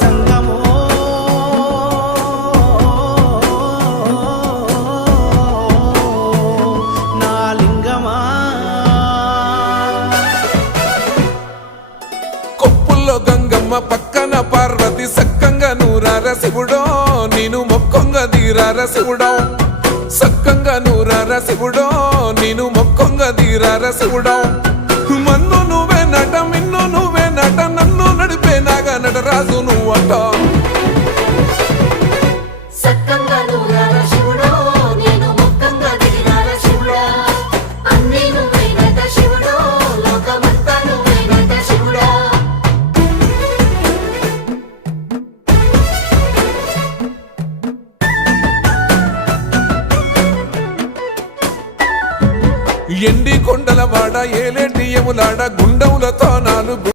జంగమో నా లింగమా కొప్పుల్లో గంగమ్మ పక్కన పార్వతి సక్కంగా నూరార శివుడో నేను మొక్కంగా తీరార శివుడో సక్కంగా నూరార శివుడో నేను మొక్కంగా తీరార శివుడో మన్ను నువ్వే నట మిన్ను నువ్వే నట నన్ను నడిపే నాగా నటరాజు నువ్వట సక్కంగా నూరార శివుడో నేను మొక్కంగా తీరార శివుడా అన్నీ నువ్వేనట శివుడో లోకమంతా నువ్వేనట శివుడా ఎండి కొండల వాడ ఏలేటి యములాడ గుండములతో నాలుగు